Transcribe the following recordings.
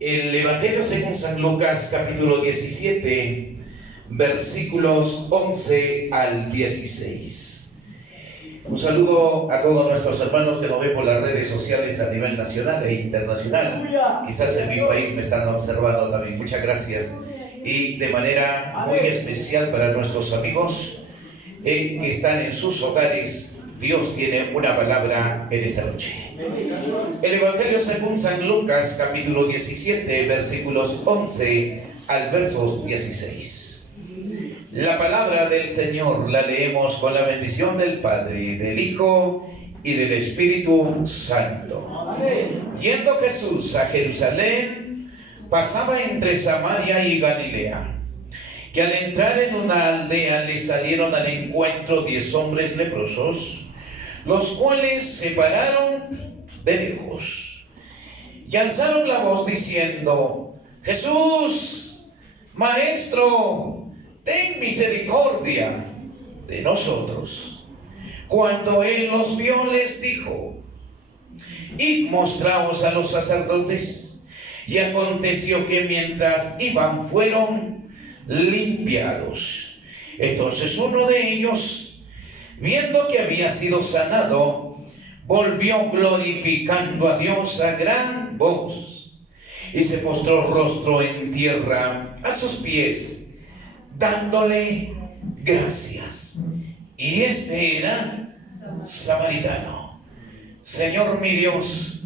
El Evangelio según San Lucas, capítulo 17, versículos 11 al 16. Un saludo a todos nuestros hermanos que nos ven por las redes sociales a nivel nacional e internacional. Quizás en mi país me están observando también. Muchas gracias. Y de manera muy especial para nuestros amigos que están en sus hogares, Dios tiene una palabra en esta noche. El Evangelio según San Lucas, capítulo 17, versículos 11 al versos 16. La palabra del Señor la leemos con la bendición del Padre, del Hijo y del Espíritu Santo. Yendo Jesús a Jerusalén, pasaba entre Samaria y Galilea, que al entrar en una aldea le salieron al encuentro 10 hombres leprosos, los cuales se pararon de lejos y alzaron la voz diciendo: Jesús, Maestro, ten misericordia de nosotros. Cuando él los vio, les dijo: Id, mostraos a los sacerdotes. Y aconteció que mientras iban, fueron limpiados. Entonces uno de ellos, viendo que había sido sanado, volvió glorificando a Dios a gran voz, y se postró rostro en tierra a sus pies, dándole gracias. Y este era samaritano. Señor mi Dios,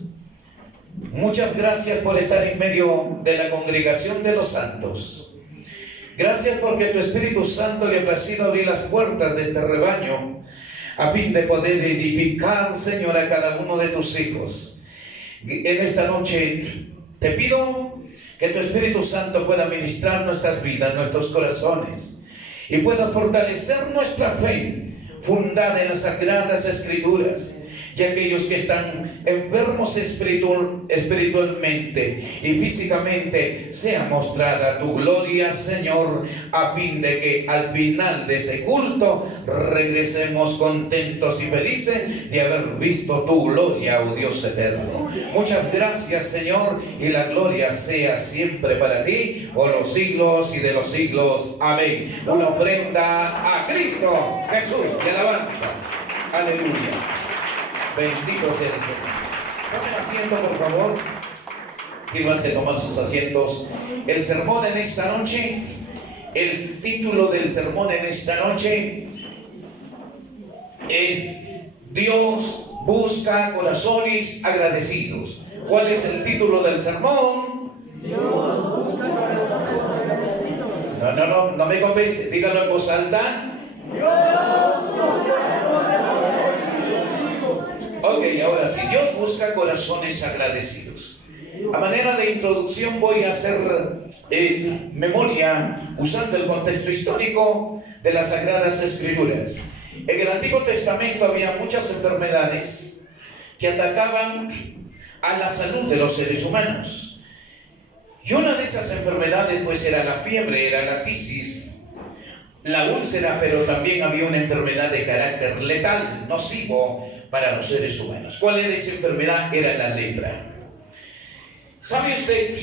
muchas gracias por estar en medio de la congregación de los santos. Gracias porque tu Espíritu Santo le ha placido abrir las puertas de este rebaño a fin de poder edificar, Señor, a cada uno de tus hijos. En esta noche te pido que tu Espíritu Santo pueda ministrar nuestras vidas, nuestros corazones, y pueda fortalecer nuestra fe fundada en las Sagradas Escrituras. Y aquellos que están enfermos espiritualmente y físicamente, sea mostrada tu gloria, Señor, a fin de que al final de este culto regresemos contentos y felices de haber visto tu gloria, oh Dios eterno. Muchas gracias, Señor, y la gloria sea siempre para ti, por los siglos y de los siglos. Amén. Una ofrenda a Cristo Jesús de alabanza. Aleluya. Bendito sea el Señor. Tomen asiento, por favor. Sírvanse tomar sus asientos. El sermón en esta noche, el título del sermón en esta noche es: Dios busca corazones agradecidos. ¿Cuál es el título del sermón? Dios busca corazones agradecidos. No me convence. Dígalo en voz alta. Dios busca corazones agradecidos. Ok, ahora sí, Dios busca corazones agradecidos. A manera de introducción voy a hacer memoria usando el contexto histórico de las Sagradas Escrituras. En el Antiguo Testamento había muchas enfermedades que atacaban a la salud de los seres humanos. Y una de esas enfermedades pues era la fiebre, era la tisis, la úlcera, pero también había una enfermedad de carácter letal, nocivo para los seres humanos. ¿Cuál era esa enfermedad? Era la lepra. ¿Sabe usted?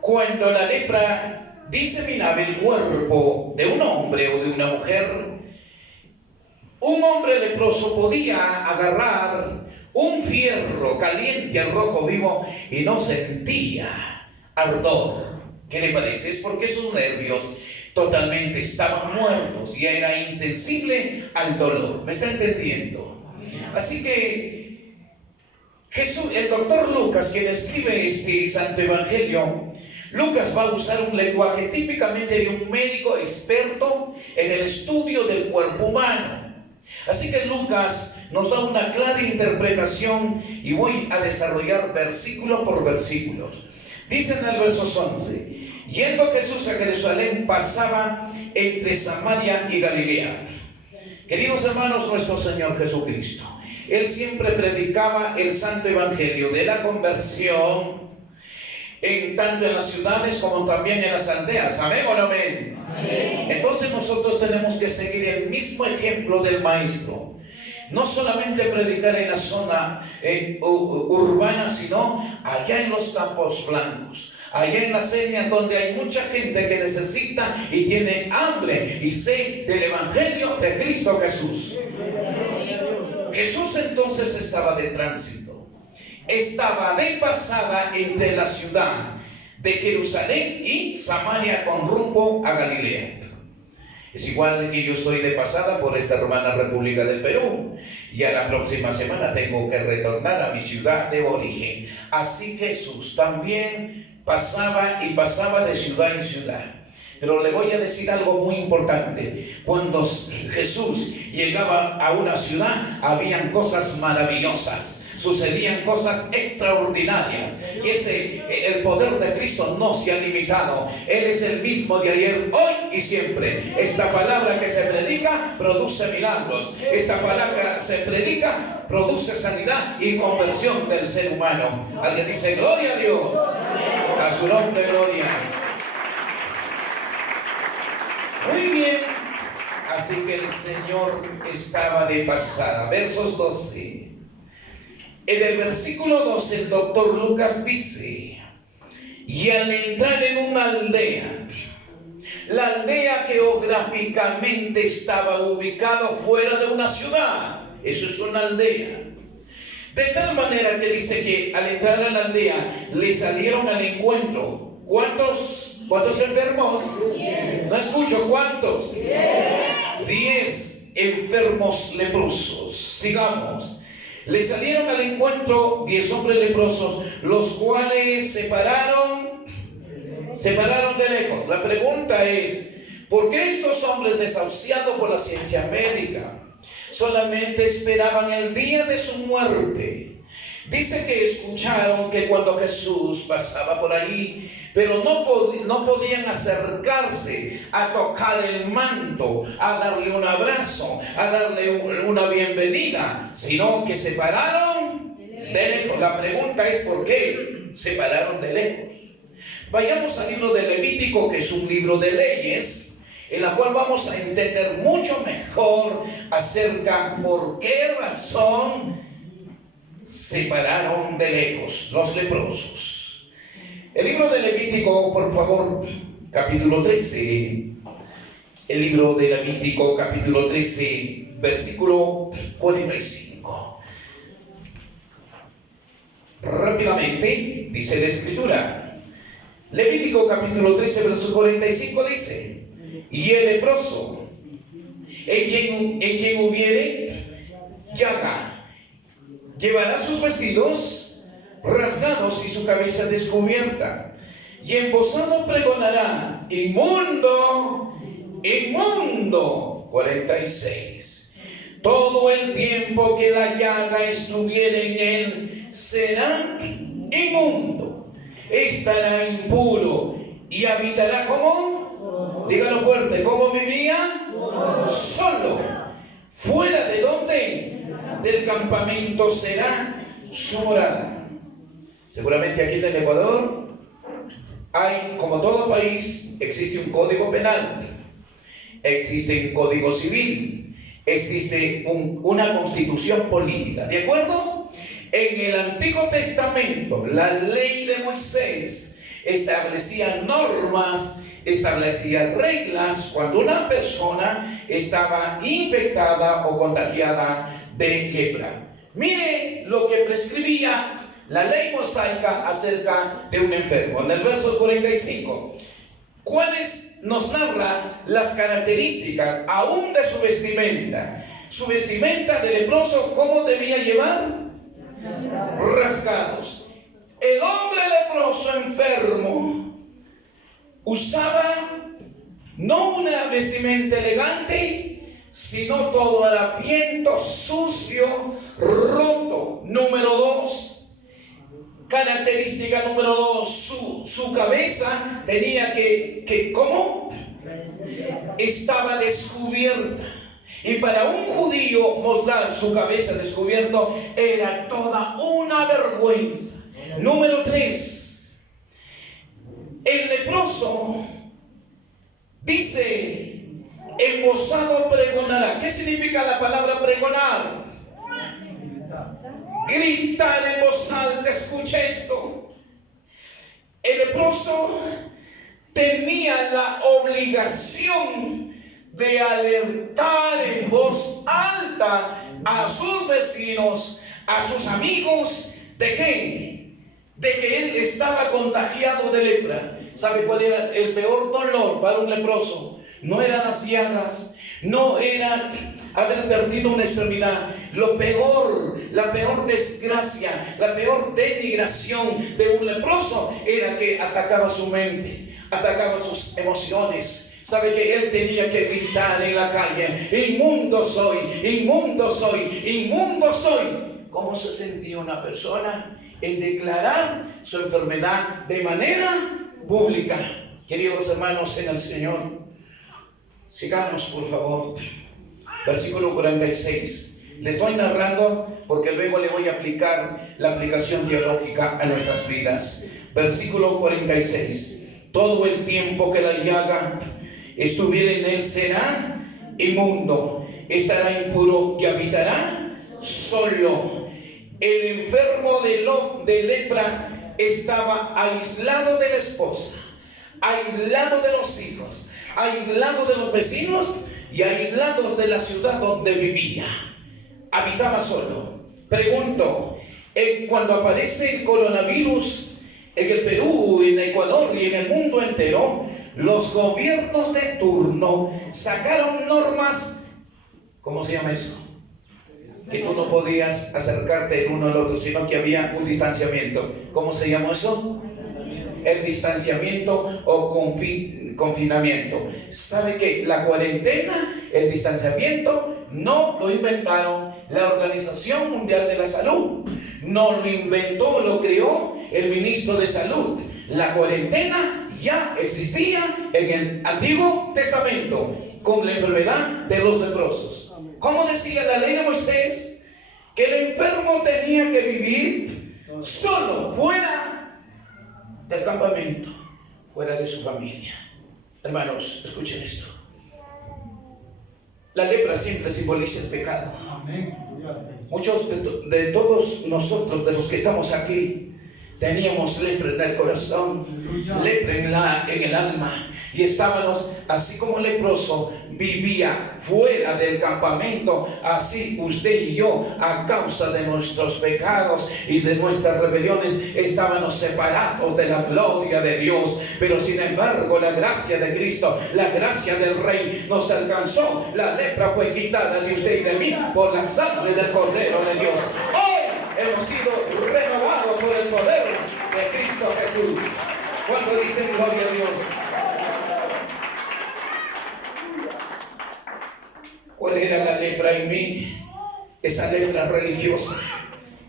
Cuando la lepra diseminaba el cuerpo de un hombre o de una mujer, un hombre leproso podía agarrar un fierro caliente al rojo vivo y no sentía ardor. ¿Qué le parece? Es porque sus nervios totalmente estaban muertos y era insensible al dolor. ¿Me está entendiendo? Así que Jesús, el doctor Lucas, quien escribe este santo evangelio, Lucas va a usar un lenguaje típicamente de un médico experto en el estudio del cuerpo humano. Así que Lucas nos da una clara interpretación y voy a desarrollar versículo por versículo. Dice en el verso 11: Yendo Jesús a Jerusalén, pasaba entre Samaria y Galilea. Queridos hermanos, nuestro Señor Jesucristo, Él siempre predicaba el santo evangelio de la conversión, tanto en las ciudades como también en las aldeas. ¿Amén o no amén? Amén. Entonces nosotros tenemos que seguir el mismo ejemplo del Maestro. no solamente predicar en la zona urbana, sino allá en los campos blancos, allá en las etnias donde hay mucha gente que necesita y tiene hambre y sed del Evangelio de Cristo Jesús. Jesús entonces estaba de tránsito, estaba de pasada entre la ciudad de Jerusalén y Samaria con rumbo a Galilea. Es igual que yo estoy de pasada por esta hermana República del Perú. Ya la próxima semana tengo que retornar a mi ciudad de origen. Así que Jesús también pasaba y pasaba de ciudad en ciudad. Pero le voy a decir algo muy importante. Cuando Jesús llegaba a una ciudad, habían cosas maravillosas, sucedían cosas extraordinarias. Y el poder de Cristo no se ha limitado. Él es el mismo de ayer, hoy y siempre. Esta palabra que se predica produce milagros. Esta palabra se predica, produce sanidad y conversión del ser humano. Alguien dice: gloria a Dios. A su nombre, gloria. Muy bien, así que el Señor estaba de pasada. Versos 12. En el versículo 12 el doctor Lucas dice: y al entrar en una aldea, la aldea geográficamente estaba ubicada fuera de una ciudad. Eso es una aldea. De tal manera que dice que al entrar a la aldea le salieron al encuentro. ¿Cuántos enfermos? 10. No escucho, ¿cuántos? 10 enfermos leprosos. Sigamos. Le salieron al encuentro 10 hombres leprosos, los cuales se pararon de lejos. La pregunta es: ¿por qué estos hombres, desahuciados por la ciencia médica, solamente esperaban el día de su muerte? Dice que escucharon que cuando Jesús pasaba por ahí, pero no podían acercarse a tocar el manto, a darle un abrazo, a darle una bienvenida, sino que se pararon de lejos. La pregunta es: ¿por qué se pararon de lejos? Vayamos al libro de Levítico, que es un libro de leyes, en la cual vamos a entender mucho mejor acerca por qué razón se pararon de lejos los leprosos. El libro de Levítico, por favor, capítulo 13. El libro de Levítico, capítulo 13, versículo 45. Rápidamente, dice la Escritura. Levítico, capítulo 13, versículo 45 dice: y el leproso, en quien hubiere llaga, llevará sus vestidos rasgados y su cabeza descubierta, y embozado pregonará: inmundo, inmundo. 46. Todo el tiempo que la llaga estuviere en él será inmundo, estará impuro y habitará como, dígalo fuerte, ¿cómo vivía? Solo. ¿Fuera de dónde? Del campamento será su morada. Seguramente aquí en el Ecuador hay, como todo país, existe un código penal, existe un código civil, existe una constitución política. ¿De acuerdo? En el Antiguo Testamento, la ley de Moisés establecía normas, establecía reglas cuando una persona estaba infectada o contagiada de lepra. Mire lo que prescribía la ley mosaica acerca de un enfermo. En el verso 45, ¿cuáles nos narra las características aún de su vestimenta? Su vestimenta de leproso, ¿cómo debía llevar? Rasgados. El hombre leproso enfermo usaba no una vestimenta elegante, sino todo harapiento, sucio, roto. Número 2, característica número 2, su cabeza tenía que ¿cómo? Estaba descubierta. Y para un judío mostrar su cabeza descubierta era toda una vergüenza. Número 3, el leproso dice: embozado pregonará. ¿Qué significa la palabra pregonar? escuche esto. El leproso tenía la obligación de alertar en voz alta a sus vecinos, a sus amigos, ¿de qué? De que él estaba contagiado de lepra. ¿Sabe cuál era el peor dolor para un leproso? No eran las llagas, no era haber perdido una extremidad. Lo peor, la peor desgracia, la peor denigración de un leproso era que atacaba su mente, atacaba sus emociones. Sabe que él tenía que gritar en la calle: inmundo soy, inmundo soy, inmundo soy. ¿Cómo se sentía una persona en declarar su enfermedad de manera pública? Queridos hermanos en el Señor, sigamos por favor. Versículo 46. Le estoy narrando porque luego le voy a aplicar la aplicación teológica a nuestras vidas. Versículo 46. Todo el tiempo que la llaga estuviera en él será inmundo, estará impuro y habitará solo. El enfermo de lepra estaba aislado de la esposa, aislado de los hijos, aislado de los vecinos y aislados de la ciudad donde vivía. Habitaba solo. Pregunto, cuando aparece el coronavirus en el Perú, en Ecuador y en el mundo entero, los gobiernos de turno sacaron normas. ¿Cómo se llama eso? Que tú no podías acercarte el uno al otro, sino que había un distanciamiento. ¿Cómo se llamó eso? El distanciamiento o confinamiento. ¿Sabe que la cuarentena, el distanciamiento, no lo inventaron la Organización Mundial de la Salud? No lo inventó, lo creó el ministro de Salud. La cuarentena ya existía en el Antiguo Testamento con la enfermedad de los leprosos. ¿Cómo decía la ley de Moisés? Que el enfermo tenía que vivir solo, fuera del campamento, fuera de su familia. Hermanos, escuchen esto. La lepra siempre simboliza el pecado. Muchos de todos nosotros, de los que estamos aquí, teníamos lepra en el corazón, lepra en el alma, y estábamos así como el leproso vivía fuera del campamento. Así usted y yo, a causa de nuestros pecados y de nuestras rebeliones, estábamos separados de la gloria de Dios. Pero sin embargo, la gracia de Cristo, la gracia del Rey nos alcanzó. La lepra fue quitada de usted y de mí por la sangre del Cordero de Dios. Hoy hemos sido renovados por el poder de Cristo Jesús. ¿Cuánto dicen gloria a Dios? ¿Cuál era la lepra en mí? Esa lepra religiosa,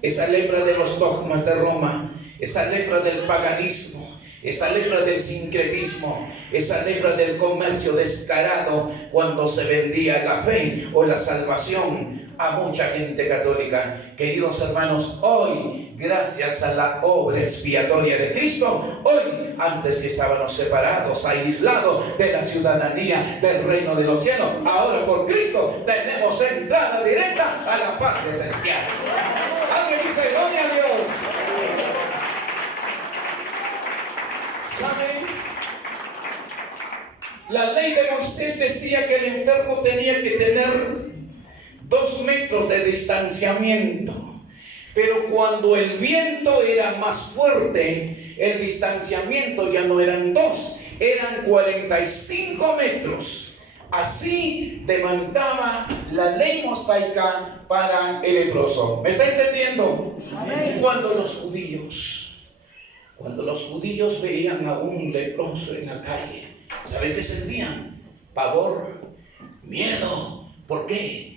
esa lepra de los dogmas de Roma, esa lepra del paganismo, esa lepra del sincretismo, esa lepra del comercio descarado cuando se vendía la fe o la salvación a mucha gente católica. Queridos hermanos, hoy, gracias a la obra expiatoria de Cristo, hoy, antes que estábamos separados, aislados de la ciudadanía del reino de los cielos, ahora por Cristo tenemos entrada directa a la patria celestial. Alguien dice gloria a Dios. ¿Saben? La ley de Moisés decía que el enfermo tenía que tener 2 metros de distanciamiento, pero cuando el viento era más fuerte, el distanciamiento ya no eran 2, eran 45 metros. Así demandaba la ley mosaica para el leproso. ¿Me está entendiendo? Amén. Cuando los judíos veían a un leproso en la calle, ¿saben qué sentían? Pavor, miedo. ¿Por qué?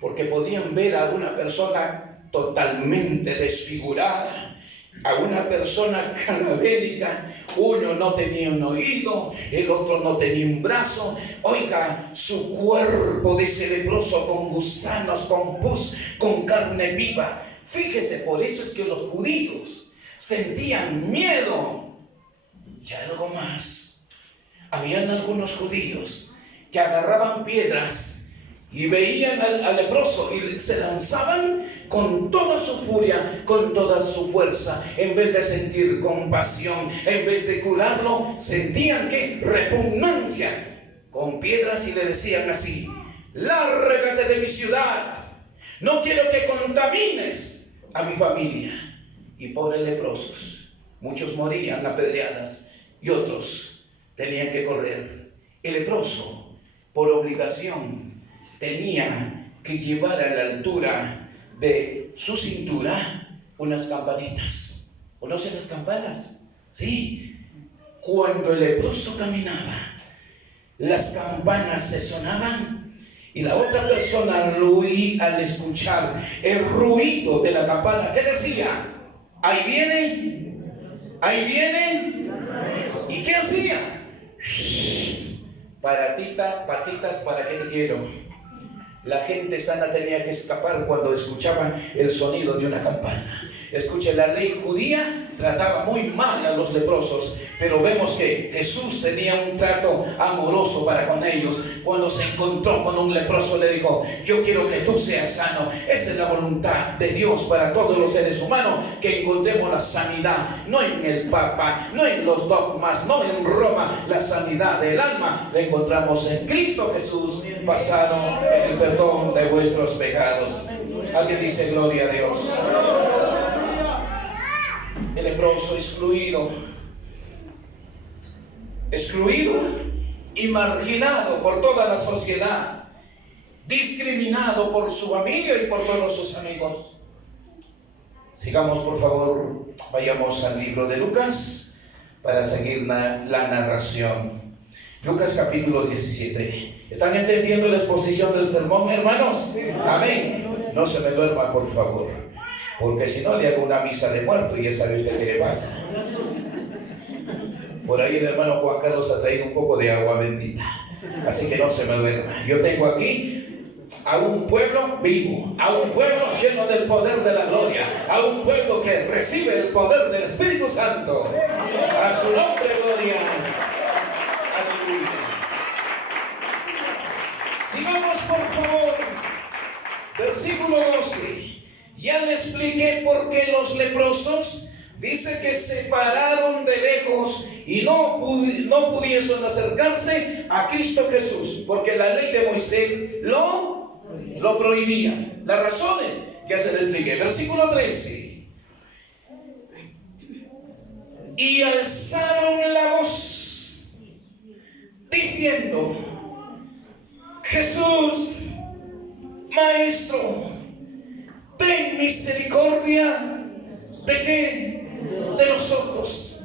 Porque podían ver a una persona totalmente desfigurada, a una persona cadavérica. Uno no tenía un oído, el otro no tenía un brazo. Oiga, su cuerpo de ese leproso con gusanos, con pus, con carne viva. Fíjese, por eso es que los judíos sentían miedo. Y algo más, habían algunos judíos que agarraban piedras y veían al leproso y se lanzaban con toda su furia, con toda su fuerza. En vez de sentir compasión, en vez de curarlo, sentían que repugnancia con piedras y le decían así: lárgate de mi ciudad, no quiero que contamines a mi familia. Y pobres leprosos, muchos morían apedreadas y otros tenían que correr. El leproso, por obligación, tenía que llevar a la altura de su cintura unas campanitas. ¿Conocen las campanas? Sí. Cuando el leproso caminaba, las campanas se sonaban y la otra persona al escuchar el ruido de la campana, ¿qué decía? Ahí viene, ahí viene. ¿Y qué hacía? Patitas, ¿para qué te quiero? La gente sana tenía que escapar cuando escuchaba el sonido de una campana. Escuche, la ley judía trataba muy mal a los leprosos, pero vemos que Jesús tenía un trato amoroso para con ellos. Cuando se encontró con un leproso le dijo: yo quiero que tú seas sano. Esa es la voluntad de Dios para todos los seres humanos, que encontremos la sanidad, no en el Papa, no en los dogmas, no en Roma. La sanidad del alma la encontramos en Cristo Jesús, basado en el perdón de vuestros pecados. Alguien dice gloria a Dios. El leproso excluido y marginado por toda la sociedad, discriminado por su familia y por todos sus amigos. Sigamos, por favor, vayamos al libro de Lucas para seguir la narración. Lucas capítulo 17. ¿Están entendiendo la exposición del sermón, hermanos? Amén. No se me duerman, por favor, porque si no le hago una misa de muerto y ya sabe usted qué le pasa. Por ahí el hermano Juan Carlos ha traído un poco de agua bendita, así que no se me duerma. Yo tengo aquí a un pueblo vivo, a un pueblo lleno del poder de la gloria, a un pueblo que recibe el poder del Espíritu Santo. A su nombre, gloria. Aleluya. Sigamos, por favor. Versículo 12. Ya le expliqué por qué los leprosos, dice que se pararon de lejos y no pudiesen acercarse a Cristo Jesús, porque la ley de Moisés lo prohibía. Las razones ya se le expliqué. Versículo 13. Y alzaron la voz diciendo: Jesús, Maestro, ten misericordia ¿de qué? De nosotros.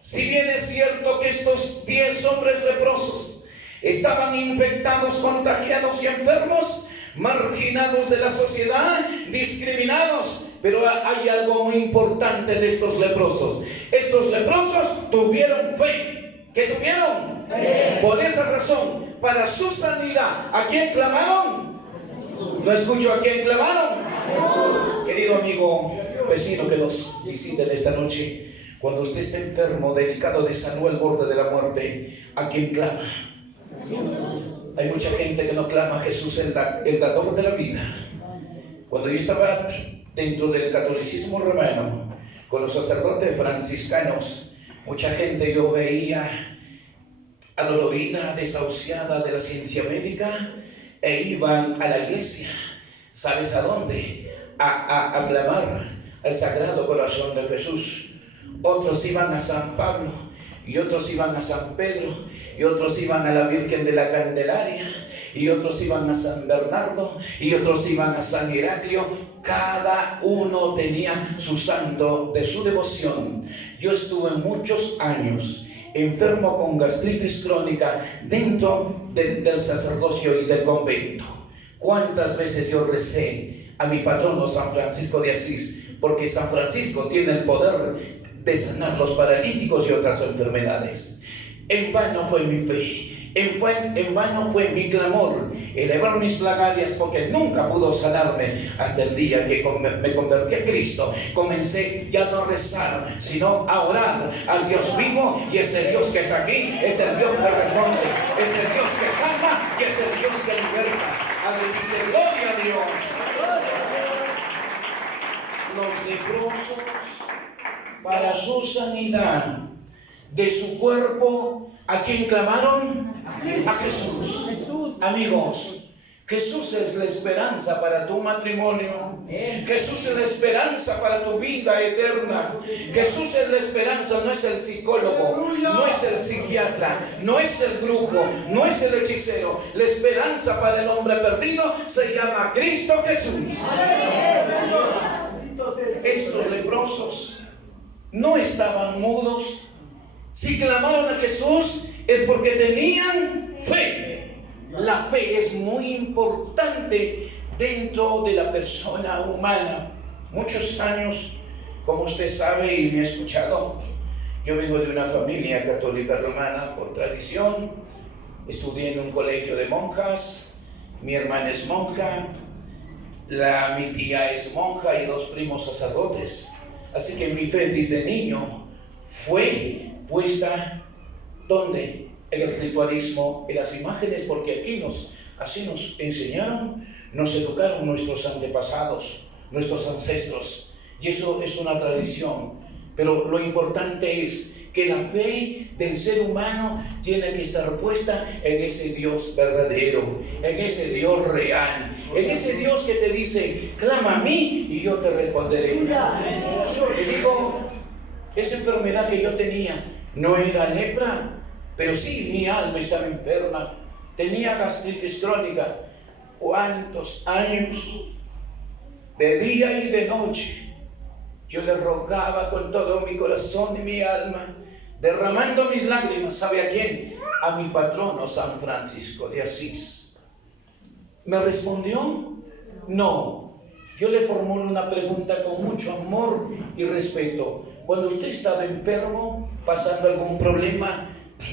Si bien es cierto que estos 10 hombres leprosos estaban infectados, contagiados y enfermos, marginados de la sociedad, discriminados, pero hay algo muy importante de estos leprosos. Estos leprosos tuvieron fe. ¿Qué tuvieron? Fe. Por esa razón, para su sanidad, ¿a quién clamaron? No escucho, ¿a quién clamaron? Querido amigo, vecino que nos visiten esta noche, cuando usted esté enfermo, delicado de salud, al borde de la muerte, ¿a quién clama? Hay mucha gente que no clama a Jesús, el dador de la vida. Cuando yo estaba dentro del catolicismo romano, con los sacerdotes franciscanos, mucha gente yo veía adolorida, desahuciada de la ciencia médica, e iban a la iglesia. ¿Sabes a dónde? A clamar al Sagrado Corazón de Jesús. Otros iban a San Pablo, y otros iban a San Pedro, y otros iban a la Virgen de la Candelaria, y otros iban a San Bernardo, y otros iban a San Heraclio. Cada uno tenía su santo de su devoción. Yo estuve muchos años enfermo con gastritis crónica dentro del sacerdocio y del convento. ¿Cuántas veces yo recé a mi patrono San Francisco de Asís? Porque San Francisco tiene el poder de sanar los paralíticos y otras enfermedades. En vano fue mi fe, en vano fue mi clamor, elevar mis plegarias, porque nunca pudo sanarme, hasta el día que me convertí a Cristo. Comencé ya no a rezar, sino a orar al Dios vivo, y ese Dios que está aquí es el Dios que responde, es el Dios que sana y es el Dios que liberta. Alguien dice, gloria a Dios. Los leprosos, para su sanidad de su cuerpo, ¿a quién clamaron? A Jesús. Amigos, Jesús es la esperanza para tu matrimonio. Jesús es la esperanza para tu vida eterna. Jesús es la esperanza, no es el psicólogo, no es el psiquiatra, no es el brujo, no es el hechicero. La esperanza para el hombre perdido se llama Cristo Jesús. Estos leprosos no estaban mudos. Si clamaron a Jesús es porque tenían fe. La fe es muy importante dentro de la persona humana. Muchos años, como usted sabe y me ha escuchado, yo vengo de una familia católica romana por tradición. Estudié en un colegio de monjas. Mi hermana es monja. Mi tía es monja y 2 primos sacerdotes. Así que mi fe desde niño fue puesta ¿dónde? En el ritualismo, en las imágenes, porque aquí así nos enseñaron, nos educaron nuestros antepasados, nuestros ancestros, y eso es una tradición. Pero lo importante es que la fe del ser humano tiene que estar puesta en ese Dios verdadero, en ese Dios real, en ese Dios que te dice, clama a mí y yo te responderé. Te digo, esa enfermedad que yo tenía no era lepra, pero sí mi alma estaba enferma. Tenía gastritis crónica. ¿Cuántos años? De día y de noche yo le rogaba con todo mi corazón y mi alma, derramando mis lágrimas. ¿Sabe a quién? A mi patrono San Francisco de Asís. ¿Me respondió? No. Yo le formulé una pregunta con mucho amor y respeto. Cuando usted estaba enfermo, pasando algún problema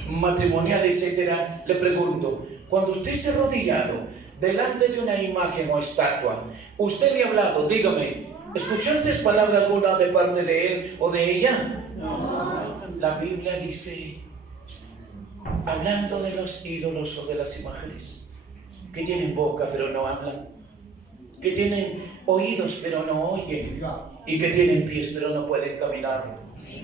matrimonial, etcétera, le pregunto, cuando usted se ha arrodillado delante de una imagen o estatua, usted le ha hablado, dígame, ¿escuchaste palabra alguna de parte de él o de ella? No. La Biblia dice, hablando de los ídolos o de las imágenes, que tienen boca pero no hablan, que tienen oídos pero no oyen, y que tienen pies pero no pueden caminar.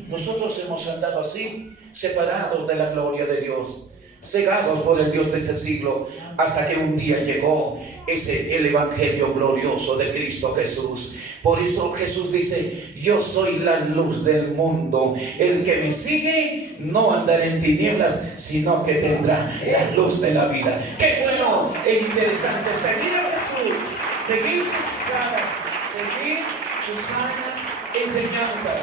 Nosotros hemos andado así, separados de la gloria de Dios, cegados por el Dios de ese siglo, hasta que un día llegó el evangelio glorioso de Cristo Jesús. Por eso Jesús dice, yo soy la luz del mundo, el que me sigue no andará en tinieblas, sino que tendrá la luz de la vida. Qué bueno e interesante seguir a Jesús, seguir sus sanas enseñanzas.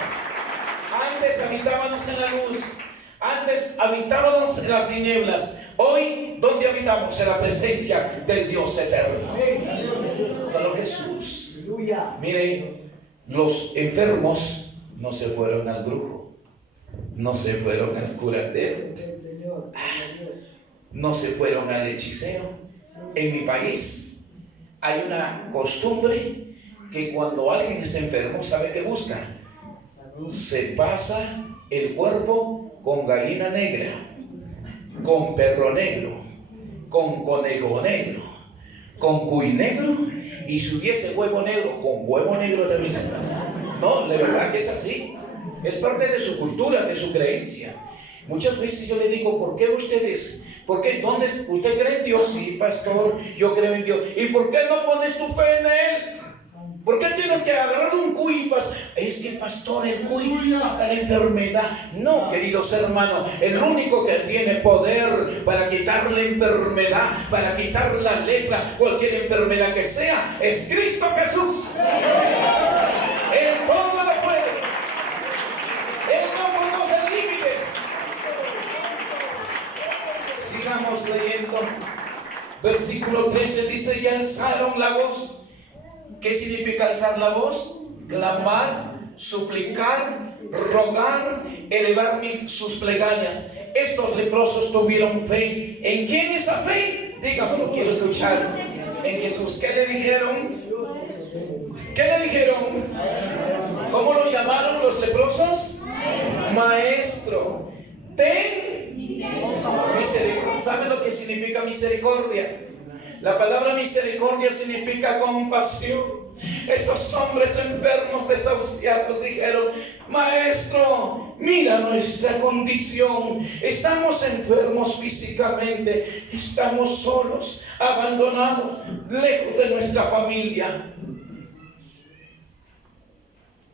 Antes habitábamos en la luz, antes habitábamos en las tinieblas. Hoy, ¿dónde habitamos? En la presencia del Dios eterno. Solo Jesús. Miren, los enfermos no se fueron al brujo, no se fueron al curandero, no se fueron al hechicero. En mi país hay una costumbre que cuando alguien está enfermo, ¿sabe qué busca? Se pasa el cuerpo con gallina negra, con perro negro, con conejo negro, con cuy negro, y si hubiese huevo negro, con huevo negro también se pasa. No, de verdad que es así. Es parte de su cultura, de su creencia. Muchas veces yo le digo, ¿por qué ustedes? ¿Por qué? ¿Dónde? ¿Usted cree en Dios? Sí, pastor, yo creo en Dios. ¿Y por qué no pones tu fe en Él? ¿Por qué tienes que agarrar un cuy? Es que, pastor, el cuy saca la enfermedad. No, queridos hermanos, el único que tiene poder para quitar la enfermedad, para quitar la lepra, cualquier enfermedad que sea, es Cristo Jesús. Él todo lo puede. Él no conoce límites. Sigamos leyendo. Versículo 13 dice, y alzaron la voz. ¿Qué significa alzar la voz? Clamar, suplicar, rogar, elevar sus plegarias. Estos leprosos tuvieron fe. ¿En quién esa fe? Dígamelo, quiero escuchar. En Jesús. ¿Qué le dijeron? ¿Qué le dijeron? ¿Cómo lo llamaron los leprosos? Maestro. Ten misericordia. ¿Sabe lo que significa misericordia? La palabra misericordia significa compasión. Estos hombres enfermos, desahuciados, dijeron: Maestro, mira nuestra condición. Estamos enfermos físicamente, estamos solos, abandonados, lejos de nuestra familia.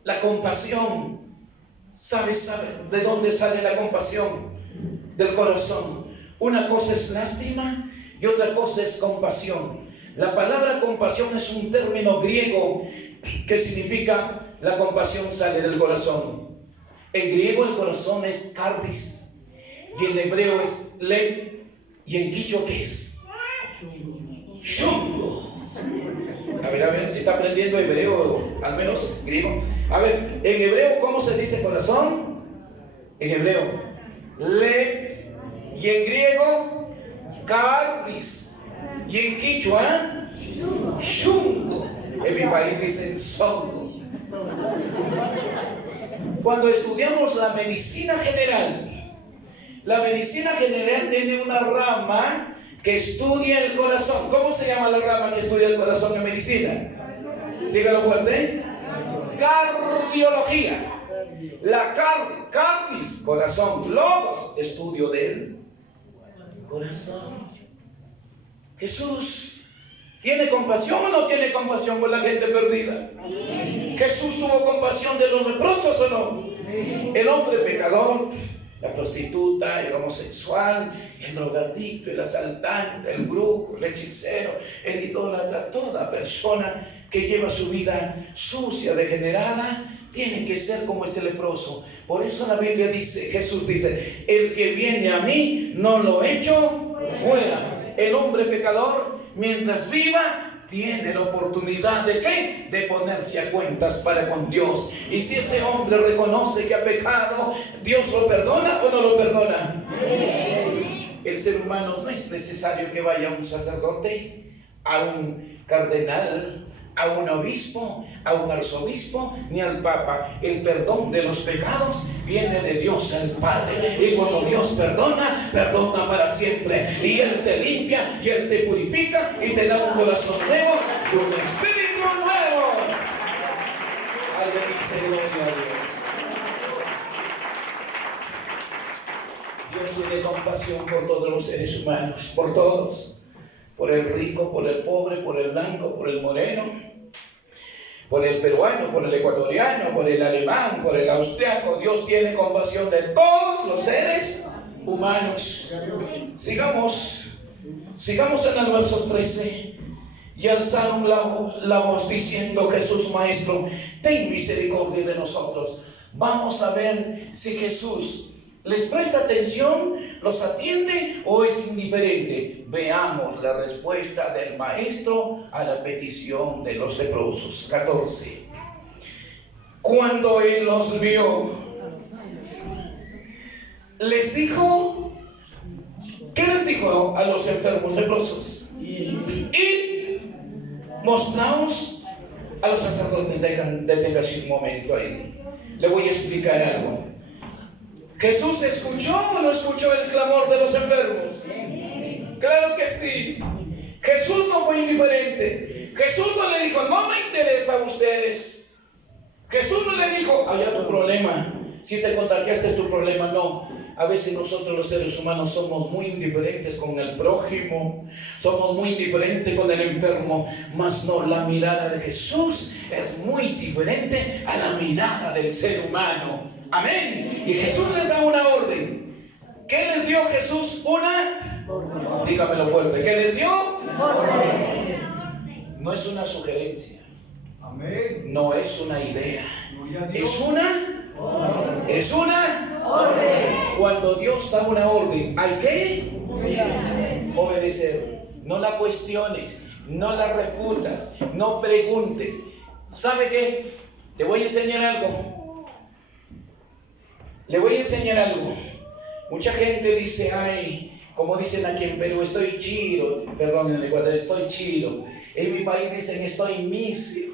La compasión, ¿sabe de dónde sale la compasión? Del corazón. Una cosa es lástima y otra cosa es compasión. La palabra compasión es un término griego que significa la compasión sale del corazón. En griego el corazón es cardis y en hebreo es lev, y en quichua ¿qué es? Shungo. A ver, ¿está aprendiendo hebreo, al menos griego? A ver, en hebreo ¿cómo se dice corazón? En hebreo lev, y en griego cardis, y en quichua shungo. En mi país dicen songo. Cuando estudiamos la medicina general tiene una rama que estudia el corazón. ¿Cómo se llama la rama que estudia el corazón en medicina? Dígalo fuerte. Cardiología. La cardis, corazón. Logos, estudio del corazón. Jesús ¿tiene compasión o no tiene compasión por la gente perdida? Jesús tuvo compasión de los leprosos o no. El hombre pecador, la prostituta, el homosexual, el drogadicto, el asaltante, el brujo, el hechicero, el idólatra, toda persona que lleva su vida sucia, degenerada, tiene que ser como este leproso. Por eso la Biblia dice, Jesús dice: el que viene a mí no lo echo fuera. El hombre pecador, mientras viva, tiene la oportunidad de ¿qué? De ponerse a cuentas para con Dios. Y si ese hombre reconoce que ha pecado, ¿Dios lo perdona o no lo perdona? El ser humano no es necesario que vaya a un sacerdote, a un cardenal, a un obispo, a un arzobispo, ni al papa. El perdón de los pecados viene de Dios el Padre. Y cuando Dios perdona, perdona para siempre. Y Él te limpia, y Él te purifica, y te da un corazón nuevo y un espíritu nuevo. Alguien dice gloria a Dios. Dios tiene compasión por todos los seres humanos, por todos. Por el rico, por el pobre, por el blanco, por el moreno, por el peruano, por el ecuatoriano, por el alemán, por el austriaco. Dios tiene compasión de todos los seres humanos. Sigamos en el verso 13. Y alzaron la voz diciendo: Jesús, Maestro, ten misericordia de nosotros. Vamos a ver si Jesús les presta atención, los atiende o es indiferente. Veamos la respuesta del Maestro a la petición de los leprosos. 14. Cuando Él los vio, les dijo, ¿qué les dijo a los enfermos leprosos? Y mostraos a los sacerdotes. Deténgase un momento ahí. Le voy a explicar algo. ¿Jesús escuchó o no escuchó el clamor de los enfermos? Claro que sí. Jesús no fue indiferente. Jesús no le dijo: no me interesa a ustedes. Jesús no le dijo: allá tu problema, si te contagiaste es tu problema. No. A veces nosotros los seres humanos somos muy indiferentes con el prójimo, somos muy indiferentes con el enfermo, mas no, la mirada de Jesús es muy diferente a la mirada del ser humano. Amén. Y Jesús les da una orden. ¿Qué les dio Jesús? Dígamelo fuerte. ¿Qué les dio? No es una sugerencia. Amén. No es una idea. Es una orden. Cuando Dios da una orden, hay que obedecer. No la cuestiones, no la refutas, no preguntes. ¿Sabe qué? Te voy a enseñar algo. Le voy a enseñar algo. Mucha gente dice: ay, como dicen aquí en Perú, estoy chido. Perdón, en el Ecuador, estoy chido. En mi país dicen: estoy misio.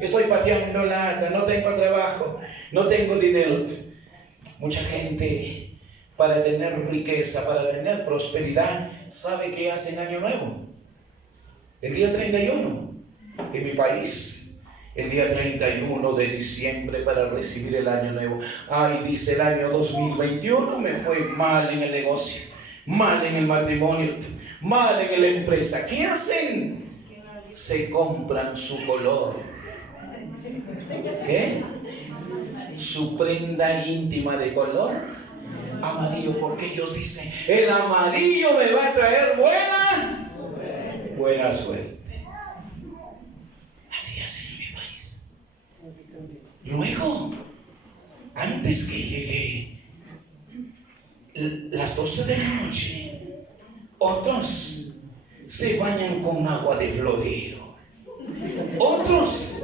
Estoy pateando lata, no tengo trabajo, no tengo dinero. Mucha gente, para tener riqueza, para tener prosperidad, ¿sabe qué hace en Año Nuevo? El día 31 en mi país, el día 31 de diciembre para recibir el año nuevo. Ay, dice el año 2021 me fue mal en el negocio, mal en el matrimonio, mal en la empresa. ¿Qué hacen? Se compran su color. ¿Qué? Su prenda íntima de color amarillo, porque ellos dicen, el amarillo me va a traer buena suerte. Así hacen en mi país. Luego, antes que llegue las 12 de la noche, otros se bañan con agua de florero, otros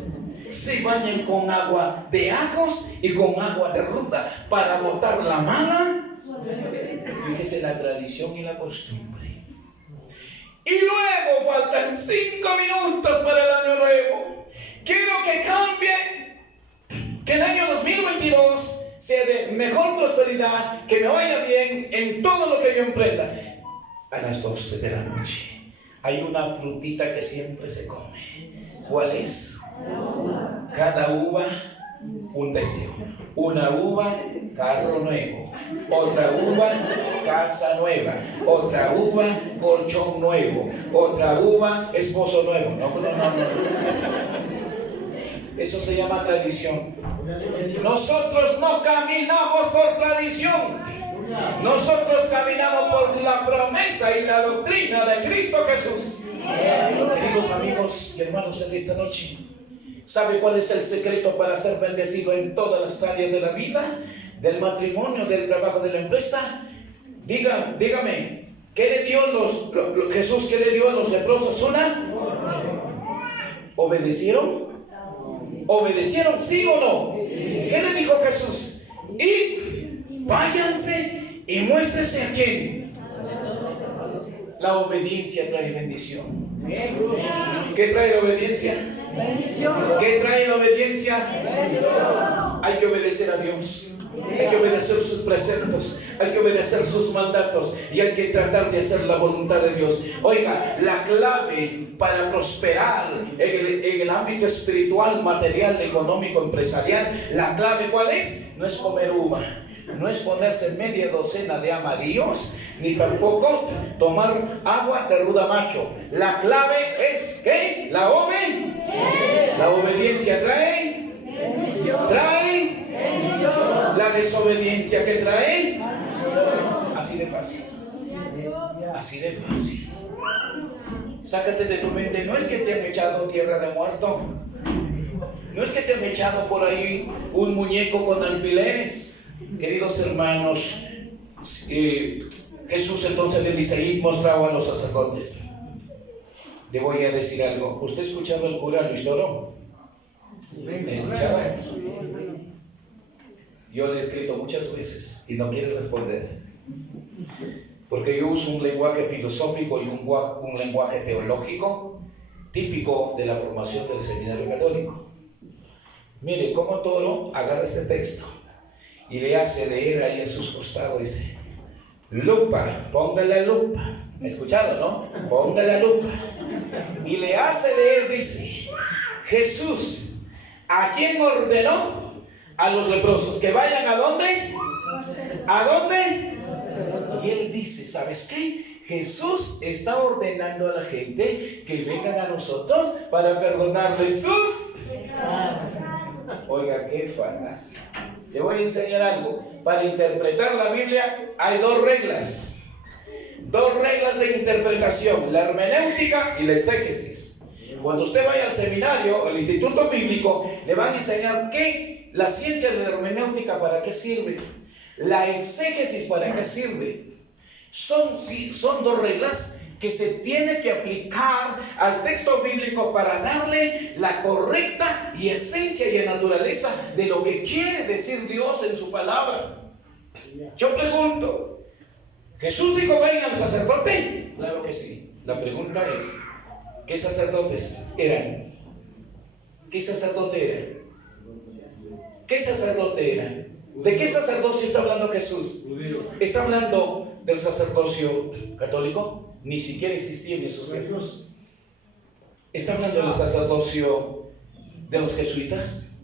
se bañan con agua de ajos y con agua de ruda para botar la mala. Fíjese la tradición y la costumbre. Y luego faltan 5 minutos para el año nuevo. Quiero que cambie, que el año 2022 sea de mejor prosperidad, que me vaya bien en todo lo que yo emprenda. A las 12 de la noche hay una frutita que siempre se come. ¿Cuál es? Cada uva un deseo. Una uva, carro nuevo. Otra uva, casa nueva. Otra uva, colchón nuevo. Otra uva, esposo nuevo. No. Eso se llama tradición. Nosotros no caminamos por tradición. Nosotros caminamos por la promesa y la doctrina de Cristo Jesús. Queridos amigos y hermanos, en esta noche, ¿sabe cuál es el secreto para ser bendecido en todas las áreas de la vida? Del matrimonio, del trabajo, de la empresa. Dígame, ¿qué le dio Jesús, qué le dio a los leprosos? ¿Obedecieron? ¿Obedecieron, sí o no? ¿Qué le dijo Jesús? Y váyanse y muéstrense a quién. La obediencia trae bendición. ¿Qué trae la obediencia? Bendición. ¿Qué trae la obediencia? Bendición. Hay que obedecer a Dios. Hay que obedecer sus preceptos, hay que obedecer sus mandatos y hay que tratar de hacer la voluntad de Dios. Oiga, la clave para prosperar en el ámbito espiritual, material, económico, empresarial, la clave ¿cuál es? No es comer uva, no es ponerse media docena de amarillos, ni tampoco tomar agua de ruda macho. La clave es ¿qué? La obediencia trae bendición. La desobediencia que trae así de fácil. Así de fácil. Sácate de tu mente. No es que te han echado tierra de muerto. No es que te han echado por ahí un muñeco con alfileres. Queridos hermanos, Jesús entonces le dice: id mostrado a los sacerdotes. Le voy a decir algo. ¿Usted escuchaba al cura Luis Toro? ¿Escuchaba? Yo le he escrito muchas veces y no quiere responder, porque yo uso un lenguaje filosófico y un lenguaje teológico típico de la formación del seminario católico. Mire cómo Toro agarra este texto y le hace leer ahí a sus costados. Dice: lupa, ponga la lupa. ¿Me ha escuchado, no? Ponga la lupa. Y le hace leer, dice: Jesús, ¿a quién ordenó? A los leprosos que vayan ¿a dónde? ¿A dónde? Y él dice: ¿sabes qué? Jesús está ordenando a la gente que vengan a nosotros para perdonarles sus pecados. Oiga, qué falacia. Le voy a enseñar algo. Para interpretar la Biblia hay dos reglas de interpretación: la hermenéutica y la exégesis. Cuando usted vaya al seminario, al instituto bíblico, le van a enseñar que la ciencia de la hermenéutica para qué sirve, la exégesis para qué sirve. Son dos reglas que se tiene que aplicar al texto bíblico para darle la correcta y esencia y naturaleza de lo que quiere decir Dios en su palabra. Yo pregunto, ¿Jesús dijo vayan al sacerdote? Claro que sí. La pregunta es: ¿qué sacerdotes eran? ¿Qué sacerdote era? ¿Qué sacerdote era? ¿De qué sacerdocio está hablando Jesús? ¿Está hablando del sacerdocio católico? Ni siquiera existía en esos tiempos. Está hablando del sacerdocio de los jesuitas,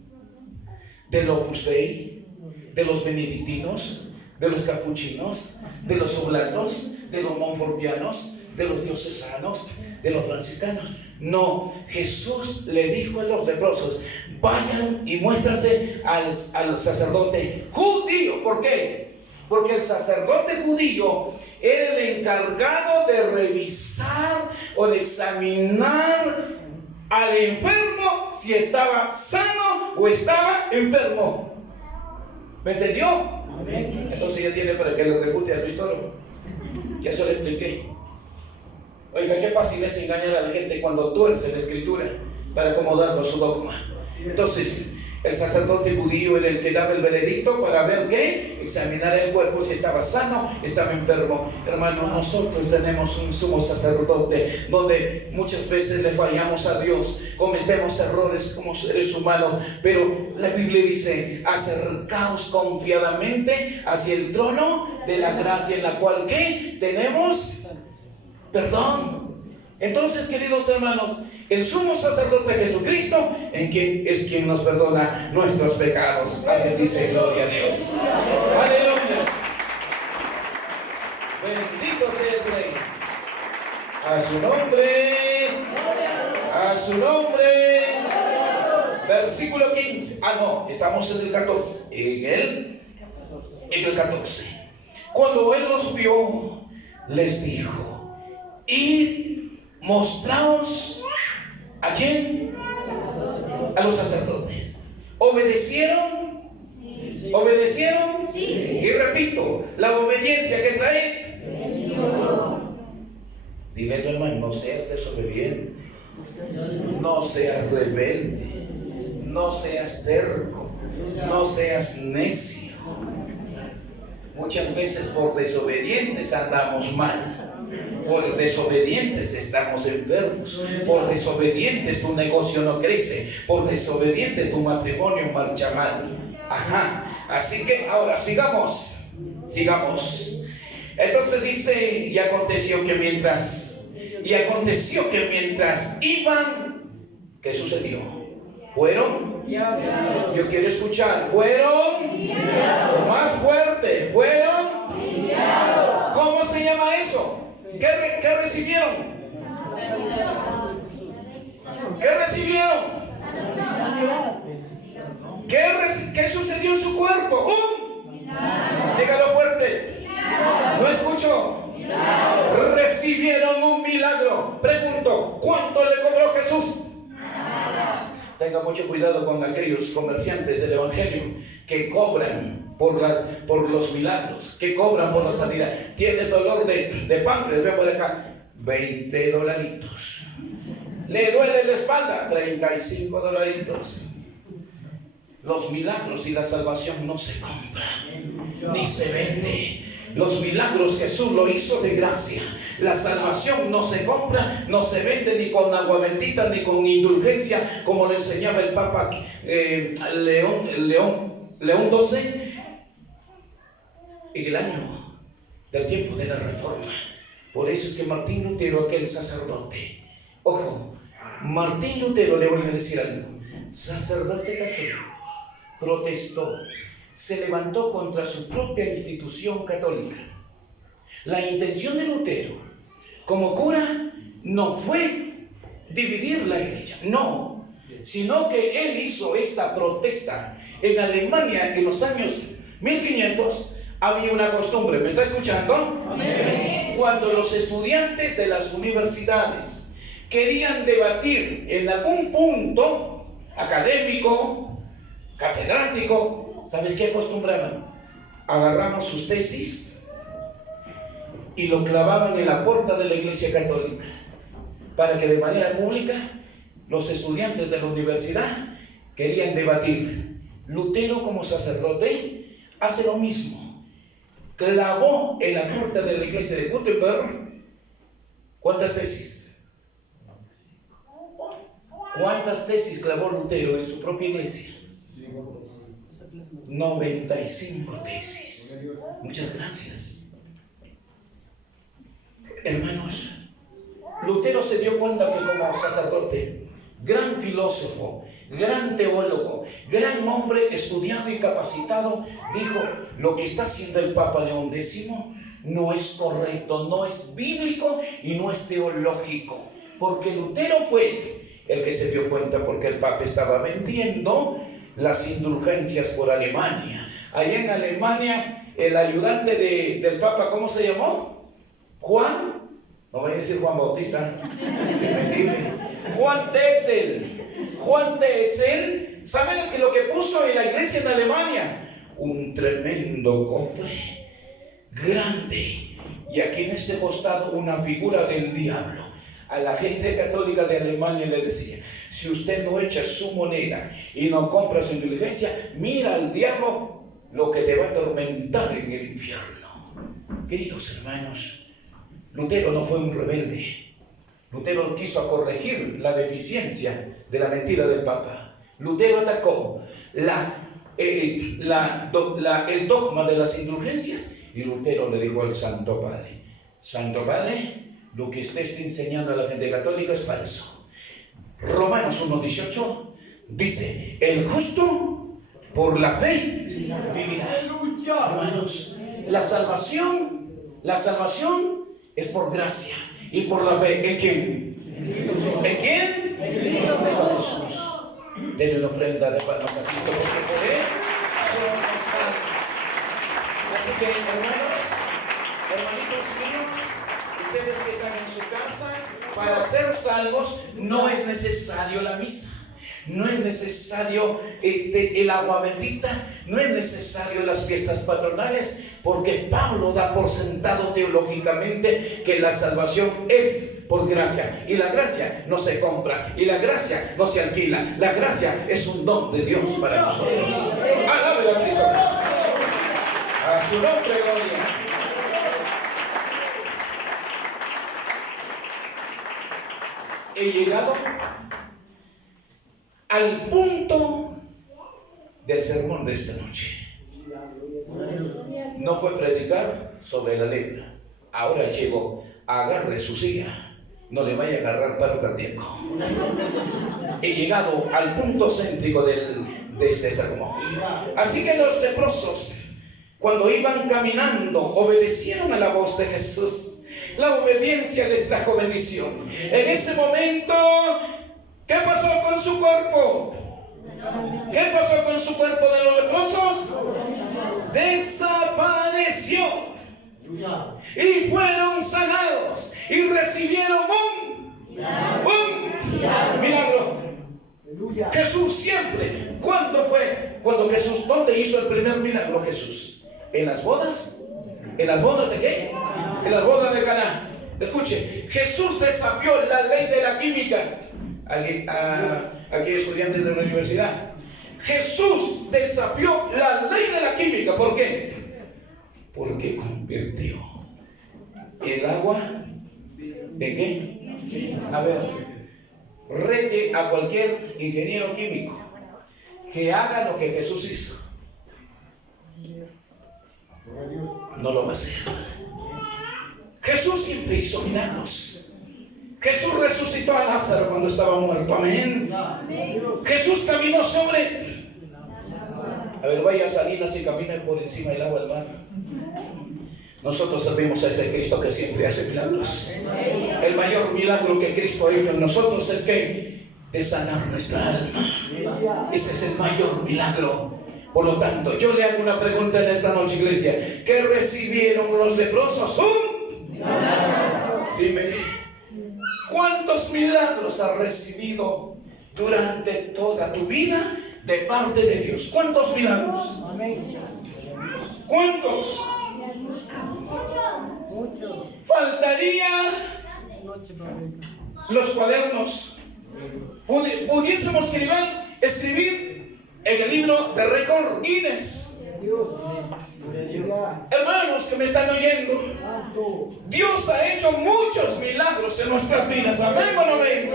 del Opus Dei, de los benedictinos, de los capuchinos, de los oblatos, de los monfortianos, de los diocesanos, de los franciscanos. No, Jesús le dijo a los leprosos: vayan y muéstranse al sacerdote judío. ¿Por qué? Porque el sacerdote judío era el encargado de revisar o de examinar al enfermo si estaba sano o estaba enfermo. ¿Me entendió? Entonces ya tiene para que le refute a Luis Toro. Ya se lo expliqué. Oiga, qué fácil es engañar a la gente cuando tuerce la escritura para acomodarlo a su dogma. Entonces, el sacerdote judío era el que daba el veredicto para ver qué, examinar el cuerpo si estaba sano, estaba enfermo. Hermano, nosotros tenemos un sumo sacerdote donde muchas veces le fallamos a Dios, cometemos errores como seres humanos, pero la Biblia dice: acercaos confiadamente hacia el trono de la gracia, en la cual ¿qué? Tenemos perdón. Entonces, queridos hermanos, el sumo sacerdote Jesucristo es quien nos perdona nuestros pecados. Alguien dice gloria a Dios. Aleluya. Bendito sea el Rey. A su nombre. A su nombre. Versículo 15. No, estamos en el 14. En el 14. Cuando Él los vio, les dijo: y mostraos ¿a quién? A los sacerdotes. ¿Obedecieron? Sí. ¿Obedecieron? Sí. Y repito, la obediencia que trae. Dile a tu hermano: no seas desobediente, no seas rebelde, no seas terco, no seas necio. Muchas veces por desobedientes andamos mal. Por desobedientes estamos enfermos. Por desobedientes tu negocio no crece. Por desobediente tu matrimonio marcha mal. Ajá. Así que ahora sigamos. Entonces dice: y aconteció que mientras iban, ¿qué sucedió? Fueron. Yo quiero escuchar. Fueron. Más fuerte. Fueron. ¿Cómo se llama eso? ¿Qué recibieron? ¿Qué recibieron? ¿Qué sucedió en su cuerpo? Dígalo fuerte. No escucho. Recibieron un milagro. Pregunto: ¿cuánto le cobró Jesús? Tenga mucho cuidado con aquellos comerciantes del evangelio que cobran por los milagros, que cobran por la sanidad. ¿Tienes dolor de páncreas? Ven por acá, $20. ¿Le duele la espalda? $35. Los milagros y la salvación no se compran ni se vende. Los milagros Jesús lo hizo de gracia. La salvación no se compra, no se vende ni con agua bendita ni con indulgencia, como lo enseñaba el Papa León XII en el año del tiempo de la Reforma. Por eso es que Martín Lutero, aquel sacerdote, ojo, Martín Lutero, le voy a decir algo, sacerdote católico, protestó, se levantó contra su propia institución católica. La intención de Lutero como cura no fue dividir la iglesia, no, sino que él hizo esta protesta. En Alemania, en los años 1500, había una costumbre, ¿me está escuchando? Amén. Cuando los estudiantes de las universidades querían debatir en algún punto académico, catedrático, ¿sabes qué acostumbraban? Agarraban sus tesis y lo clavaban en la puerta de la iglesia católica para que de manera pública los estudiantes de la universidad querían debatir. Lutero, como sacerdote, hace lo mismo. Clavó en la puerta de la iglesia de Gutenberg, ¿cuántas tesis? ¿Cuántas tesis clavó Lutero en su propia iglesia? 95 tesis. Muchas gracias. Hermanos, Lutero se dio cuenta que como sacerdote, gran filósofo, gran teólogo, gran hombre estudiado y capacitado, dijo: lo que está haciendo el Papa León X no es correcto, no es bíblico y no es teológico. Porque Lutero fue el que se dio cuenta, porque el Papa estaba vendiendo las indulgencias por Alemania. Allá en Alemania, el ayudante del Papa, ¿cómo se llamó? Juan, no voy a decir Juan Bautista, Juan Tetzel. Juan Tetzel, ¿saben lo que puso en la iglesia en Alemania? Un tremendo cofre, grande, y aquí en este costado una figura del diablo. A la gente católica de Alemania le decía: si usted no echa su moneda y no compra su indulgencia, mira al diablo lo que te va a atormentar en el infierno. Queridos hermanos, Lutero no fue un rebelde. Lutero quiso corregir la deficiencia de la mentira del Papa. Lutero atacó el dogma de las indulgencias, y Lutero le dijo al Santo Padre: Santo Padre, lo que usted está enseñando a la gente católica es falso. Romanos 1:18 dice: el justo por la fe vivirá. Hermanos, la salvación es por gracia y por la fe. ¿En quién? ¿En quién? En Cristo Jesús. Denle una ofrenda de palmas a Cristo, porque por él somos salvos. Así que, hermanitos míos, ustedes que están en su casa, para ser salvos no es necesario la misa, no es necesario el agua bendita, no es necesario las fiestas patronales, porque Pablo da por sentado teológicamente que la salvación es por gracia, y la gracia no se compra, y la gracia no se alquila. La gracia es un don de Dios para nosotros. Alábelo a Cristo. A su nombre, gloria. He llegado al punto del sermón de esta noche. No fue predicar sobre la lepra. Ahora llegó: agarre su silla, no le vaya a agarrar paro cardíaco. He llegado al punto céntrico de este sermón. Así que los leprosos, cuando iban caminando, obedecieron a la voz de Jesús. La obediencia les trajo bendición. En ese momento, ¿qué pasó con su cuerpo? ¿Qué pasó con su cuerpo de los leprosos? Desapareció. Y fueron sanados y recibieron un milagro. Jesús siempre. ¿Cuándo fue? Cuando Jesús, ¿dónde hizo el primer milagro Jesús? ¿En las bodas? ¿En las bodas de qué? En las bodas de Caná. Escuche, Jesús desafió la ley de la química. Aquí estudiantes de la universidad. Jesús desafió la ley de la química. ¿Por qué? Porque convirtió el agua ¿en qué? A ver, rete a cualquier ingeniero químico que haga lo que Jesús hizo. No lo va a hacer. Jesús siempre hizo milagros. Jesús resucitó a Lázaro cuando estaba muerto. Amén. Jesús caminó sobre. A ver, vaya a Salinas y camina por encima del agua del mar. Nosotros servimos a ese Cristo que siempre hace milagros. El mayor milagro que Cristo ha hecho en nosotros es que de sanar nuestra alma. Ese es el mayor milagro. Por lo tanto, yo le hago una pregunta en esta noche, iglesia. ¿Qué recibieron los leprosos? Un milagro. Dime, ¿cuántos milagros has recibido durante toda tu vida de parte de Dios? ¿Cuántos milagros? ¿Cuántos? Faltaría los cuadernos. Pudiésemos escribir en el libro de récord Guinness. Hermanos que me están oyendo, Dios ha hecho muchos milagros en nuestras vidas. Amén o no amén.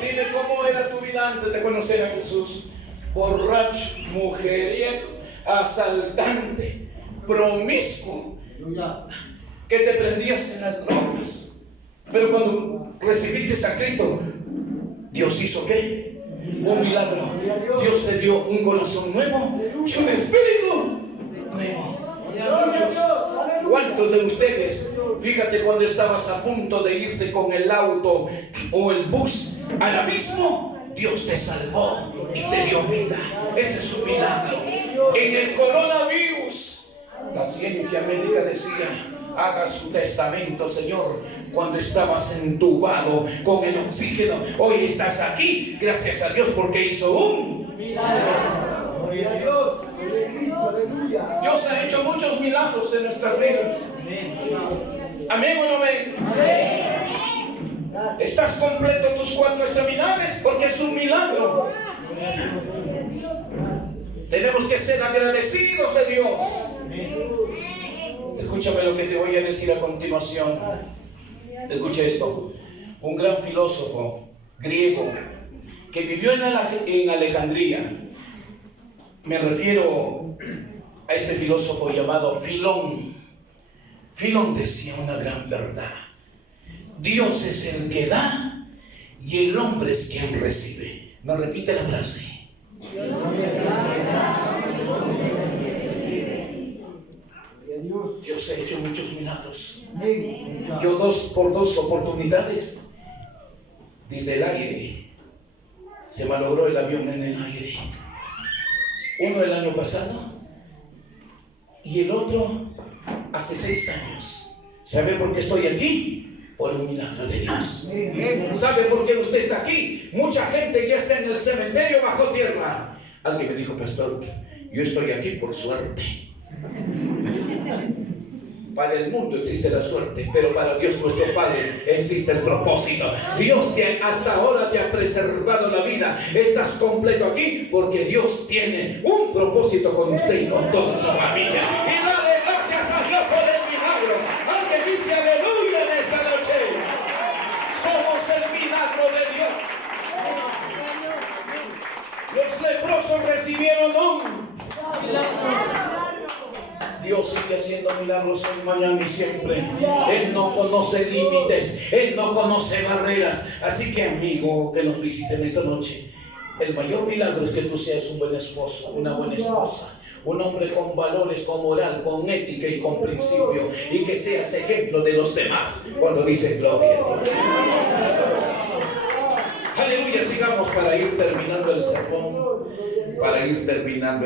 Dime, ¿cómo era tu vida antes de conocer a Jesús? Borracho, mujeriego, asaltante, promiscuo, que te prendías en las drogas. Pero cuando recibiste a Cristo, Dios hizo ¿qué? Un milagro. Dios te dio un corazón nuevo y un espíritu nuevo. ¿Cuántos de ustedes, fíjate, cuando estabas a punto de irse con el auto o el bus al abismo, Dios te salvó y te dio vida? Ese es un milagro. En el coronavirus, la ciencia médica decía: haga su testamento, Señor, cuando estabas entubado con el oxígeno. Hoy estás aquí, gracias a Dios, porque hizo un milagro. Dios ha hecho muchos milagros en nuestras vidas. Amén o no amén. Estás completo tus 4 extremidades porque es un milagro. Tenemos que ser agradecidos de Dios. Escúchame lo que te voy a decir a continuación. Escucha esto. Un gran filósofo griego que vivió en Alejandría. Me refiero a este filósofo llamado Filón. Filón decía una gran verdad: Dios es el que da y el hombre es quien recibe. Me repite la frase. Dios ha hecho muchos milagros. Yo por dos oportunidades, desde el aire, se malogró el avión en el aire. Uno el año pasado y el otro hace 6 años. ¿Sabe por qué estoy aquí? Por un milagro de Dios. ¿Sabe por qué usted está aquí? Mucha gente ya está en el cementerio bajo tierra. Alguien me dijo: pastor, yo estoy aquí por suerte. Para el mundo existe la suerte, pero para Dios nuestro Padre existe el propósito. Dios hasta ahora te ha preservado la vida. Estás completo aquí porque Dios tiene un propósito con usted y con toda su familia. Y dale gracias a Dios por el milagro. Alguien dice aleluya en esta noche. Somos el milagro de Dios. Los leprosos recibieron un milagro. Dios sigue haciendo milagros hoy, mañana y siempre. Él no conoce límites, Él no conoce barreras. Así que, amigo que nos visiten esta noche, el mayor milagro es que tú seas un buen esposo, una buena esposa, un hombre con valores, con moral, con ética y con principio, y que seas ejemplo de los demás cuando dicen gloria. Aleluya. Sigamos para ir terminando el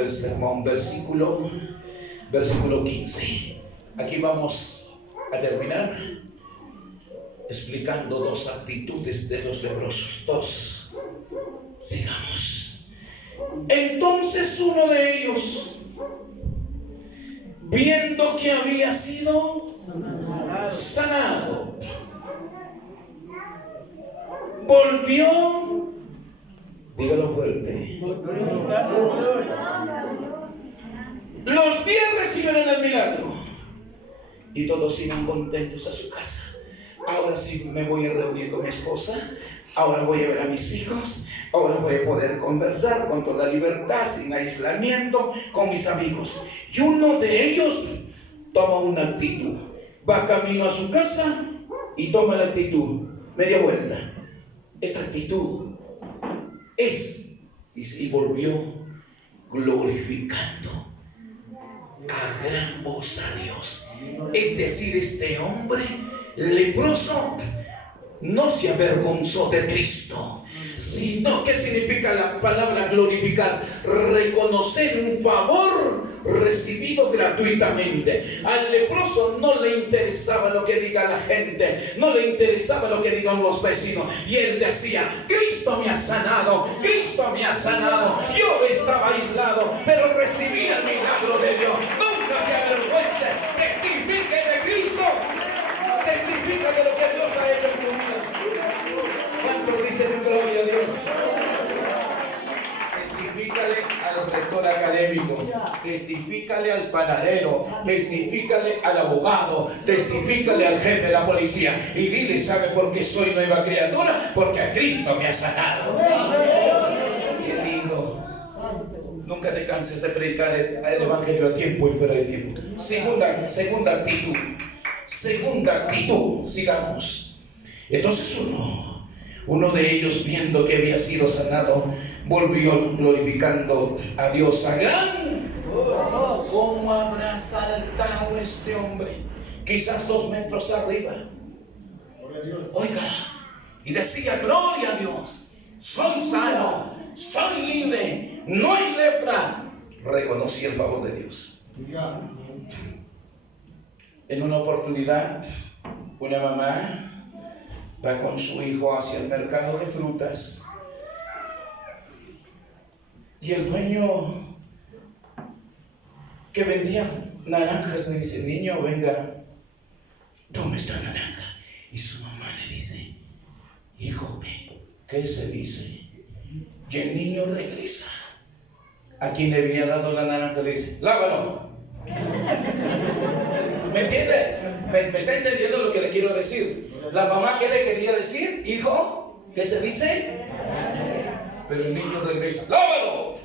sermón. Versículo 15. Aquí vamos a terminar explicando 2 actitudes de los leprosos. 2. Sigamos. Entonces uno de ellos, viendo que había sido sanado, volvió, dígalo fuerte. Los 10 recibieron el milagro y todos iban contentos a su casa. Ahora sí me voy a reunir con mi esposa, ahora voy a ver a mis hijos, ahora voy a poder conversar con toda libertad, sin aislamiento, con mis amigos. Y uno de ellos toma una actitud, va camino a su casa y toma la actitud, media vuelta. Esta actitud es, dice, y volvió glorificando a gran voz a Dios. Es decir, este hombre leproso no se avergonzó de Cristo, sino, ¿qué significa la palabra glorificar? Reconocer un favor recibido gratuitamente. Al leproso no le interesaba lo que diga la gente, no le interesaba lo que digan los vecinos, y él decía: Cristo me ha sanado, Cristo me ha sanado. Yo estaba aislado, pero recibí el milagro de Dios. Nunca se avergüence, testifique de Cristo, testifica de lo que Dios ha hecho en tu vida. ¿Cuántos dicen gloria a Dios? Testifícale al rector académico, testifícale al panadero, testifícale al abogado, testifícale al jefe de la policía y dile: ¿sabe por qué soy nueva criatura? Porque a Cristo me ha sanado. Qué lindo. Nunca te canses de predicar el evangelio a tiempo y fuera de tiempo. Segunda actitud. Sigamos. Entonces uno de ellos, viendo que había sido sanado, volvió glorificando a Dios a gran. ¿Cómo habrá saltado este hombre? Quizás 2 metros arriba. Oiga, y decía: gloria a Dios, soy sano, soy libre, no hay lepra. Reconocía el favor de Dios. En una oportunidad, una mamá va con su hijo hacia el mercado de frutas y el dueño que vendía naranjas le dice: niño, venga, toma esta naranja. Y su mamá le dice: hijo, ¿qué se dice? Y el niño regresa. A quien le había dado la naranja le dice: lávalo. ¿Me entiende? ¿Me está entendiendo lo que le quiero decir? La mamá, ¿qué le quería decir? Hijo, ¿qué se dice? Pero el niño regresa: lávalo.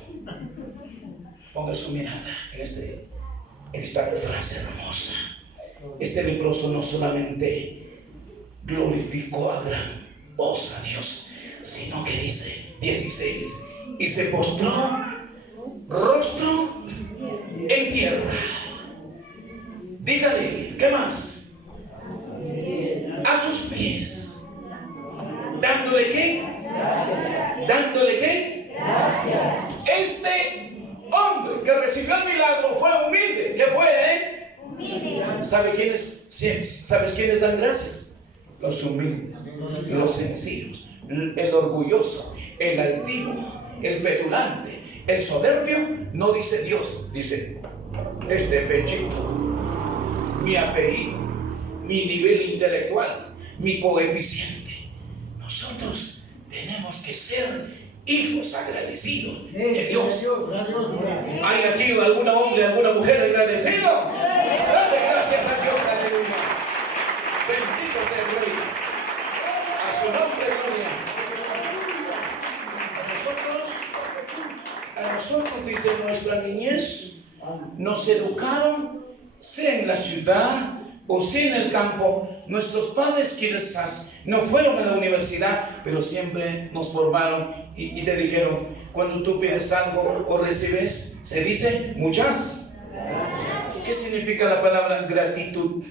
Ponga su mirada en esta frase hermosa. Este leproso no solamente glorificó a gran voz a Dios, sino que dice 16: y se postró rostro en tierra. Dígale, ¿qué más? A sus pies. ¿Dándole qué? ¿Dándole qué? Gracias. Este hombre que recibió el milagro fue humilde. ¿Qué fue, humilde? ¿Sabes quiénes dan gracias? Los humildes, los sencillos, el orgulloso, el altivo, el petulante, el soberbio. No dice Dios, dice: este pechito, mi apellido, mi nivel intelectual, mi coeficiente. Nosotros tenemos que ser hijos agradecidos de Dios. ¿Hay aquí algún hombre, alguna mujer agradecido? Dale gracias a Dios, aleluya. Bendito sea el Rey. A su nombre, gloria. A nosotros desde nuestra niñez nos educaron, sea en la ciudad o sea en el campo. Nuestros padres quizás no fueron a la universidad, pero siempre nos formaron y te dijeron: cuando tú pides algo o recibes, se dice muchas. ¿Qué significa la palabra gratitud?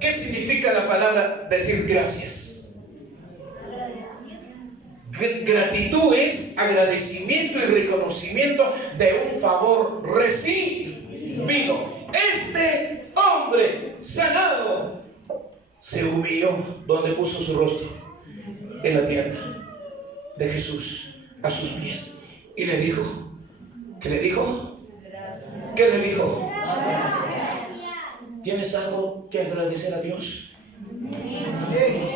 ¿Qué significa la palabra decir gracias? Gratitud es agradecimiento y reconocimiento de un favor recibido. Este hombre sanado se humilló donde puso su rostro, en la tierra de Jesús, a sus pies, y le dijo: ¿qué le dijo? ¿Qué le dijo? ¿Tienes algo que agradecer a Dios?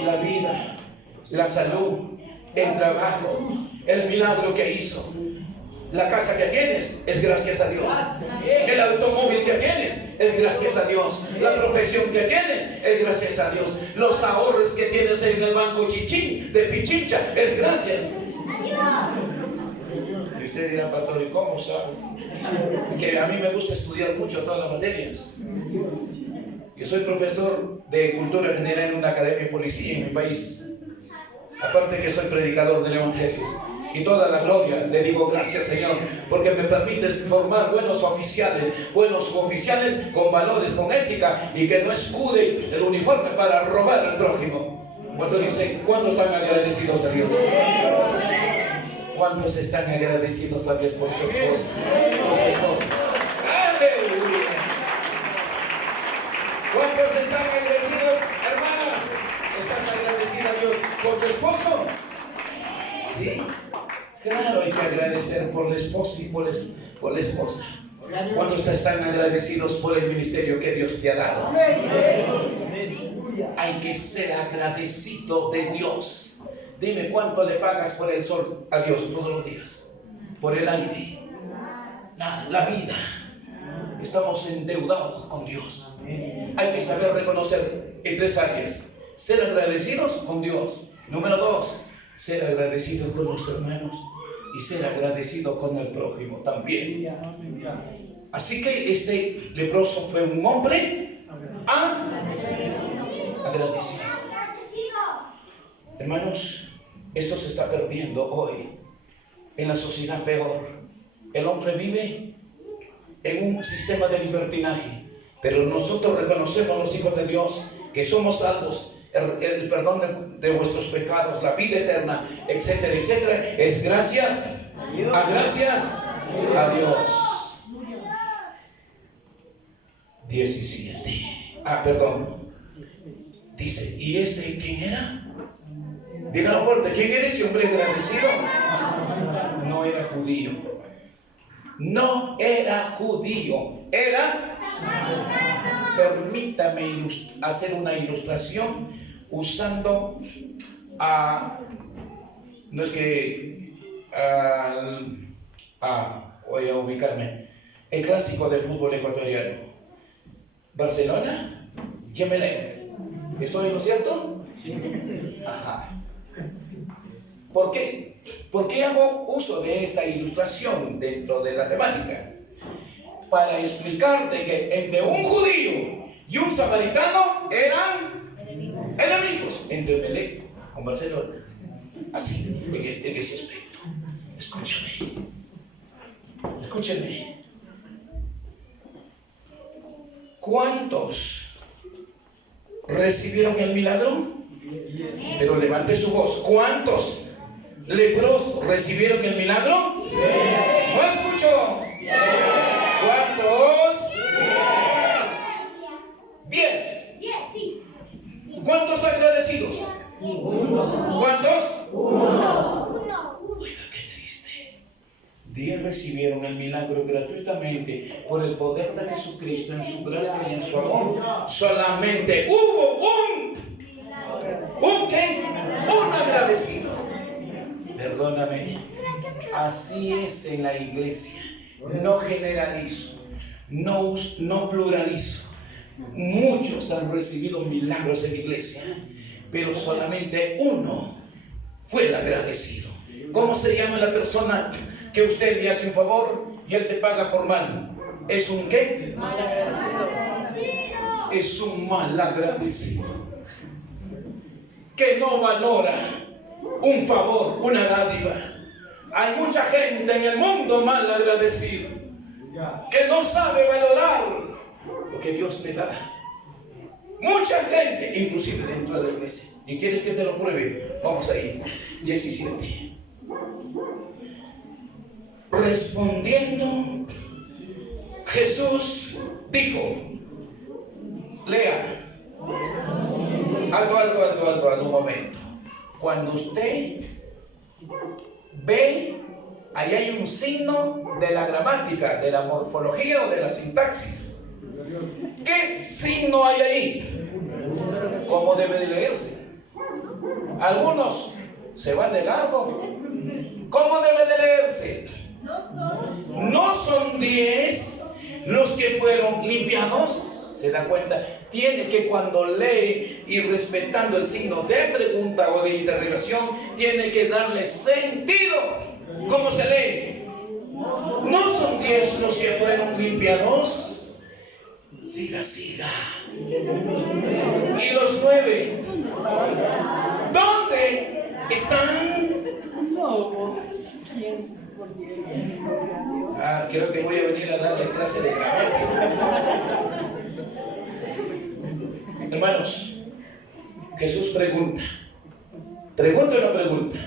La vida, la salud, el trabajo, el milagro que hizo. La casa que tienes es gracias a Dios. El automóvil que tienes es gracias a Dios. La profesión que tienes es gracias a Dios. Los ahorros que tienes en el banco Chichín de Pichincha es gracias. Y usted dirá: pastor, ¿y cómo sabe? Que a mí me gusta estudiar mucho todas las materias. Yo soy profesor de cultura general en una academia de policía en mi país. Aparte que soy predicador del Evangelio. Y toda la gloria le digo gracias, Señor, porque me permites formar buenos oficiales con valores, con ética, y que no escude el uniforme para robar al prójimo. Cuando dicen: ¿cuántos están agradecidos a Dios? ¿Cuántos están agradecidos a Dios por su esposa? ¡Aleluya! ¿Cuántos están agradecidos, hermanas? ¿Estás agradecida a Dios por tu esposo? ¿Sí? Claro, hay que agradecer por el esposo y por la esposa. ¿Cuántos están agradecidos por el ministerio que Dios te ha dado? Hay que ser agradecido de Dios. Dime, ¿cuánto le pagas por el sol a Dios todos los días? Por el aire, la vida. Estamos endeudados con Dios. Hay que saber reconocer en 3 áreas: ser agradecidos con Dios. Número 2, ser agradecido con los hermanos, y ser agradecido con el prójimo también. Así que este leproso fue un hombre agradecido. Hermanos, esto se está perdiendo hoy en la sociedad peor. El hombre vive en un sistema de libertinaje, pero nosotros reconocemos, los hijos de Dios, que somos salvos. El perdón de vuestros pecados, la vida eterna, etcétera, etcétera, es gracias a Dios. 17. Dice, ¿y este quién era? Díganlo fuerte, ¿quién era ese hombre agradecido? No era judío. No era judío. Era... Permítame hacer una ilustración usando no es que voy a ubicarme, el clásico del fútbol ecuatoriano, Barcelona y Emelec. ¿Estoy en lo cierto? Sí. Ajá. ¿Por qué? ¿Por qué hago uso de esta ilustración dentro de la temática? Para explicarte que entre un judío y un samaritano eran enemigos, entre Emelec con Barcelona. Así, en ese aspecto. Escúchame. ¿Cuántos recibieron el milagro? Pero levante su voz. ¿Cuántos leprosos recibieron el milagro? No escucho. ¿Cuántos? 10. ¿Cuántos agradecidos? 1. ¿Cuántos? 1. Oiga, qué triste. 10 recibieron el milagro gratuitamente por el poder de Jesucristo en su gracia y en su amor. Solamente hubo un agradecido. Perdóname. Así es en la iglesia. No generalizo, no pluralizo. Muchos han recibido milagros en la iglesia, pero solamente uno fue el agradecido. ¿Cómo se llama la persona que usted le hace un favor y él te paga por mal? ¿Es un qué? Mal agradecido. Es un mal agradecido que no valora un favor, una dádiva. Hay mucha gente en el mundo mal agradecida que no sabe valorar lo que Dios te da. Mucha gente, inclusive dentro de la iglesia. ¿Y quieres que te lo pruebe? Vamos ahí. 17. Respondiendo, Jesús dijo, lea. Alto, un momento. Cuando usted ve, ahí hay un signo de la gramática, de la morfología o de la sintaxis. ¿Qué signo hay ahí? ¿Cómo debe de leerse? Algunos se van de largo. ¿Cómo debe de leerse? No son 10 los que fueron limpiados. ¿Se da cuenta? Tiene que, cuando lee y respetando el signo de pregunta o de interrogación, tiene que darle sentido. ¿Cómo se lee? No son 10 los que fueron limpiados. Siga. ¿Y los 9? ¿Dónde están? Creo que voy a venir a darle clase de gramática. Hermanos, Jesús pregunta. ¿Pregunta o no pregunta?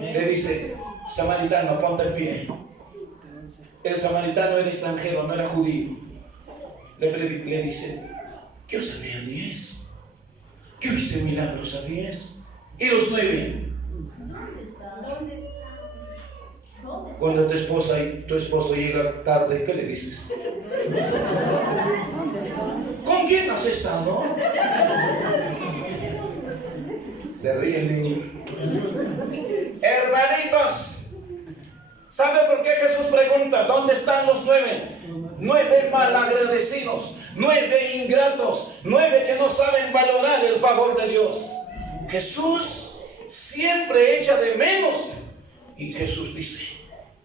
Le dice, samaritano, ponte en pie. El samaritano era extranjero, no era judío. Le dice, ¿qué os haré a 10? ¿Qué hice milagros a 10? ¿Y los 9? ¿Dónde está? Cuando tu esposo llega tarde, ¿qué le dices? ¿Con quién has estado? Se ríe el niño. Hermanitos, ¿sabe por qué Jesús pregunta? ¿Dónde están los 9? 9 malagradecidos, 9 ingratos, 9 que no saben valorar el favor de Dios. Jesús siempre echa de menos. Y Jesús dice,